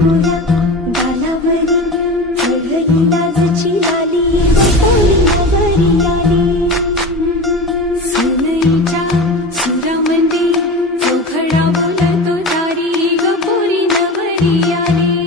गोऱ्या गालावरी चढली लाजची लाली पोरी नवरी आली सुनईच्या सुरामंदी चौघडा बोलतो तारी ग पोरी नवरी आली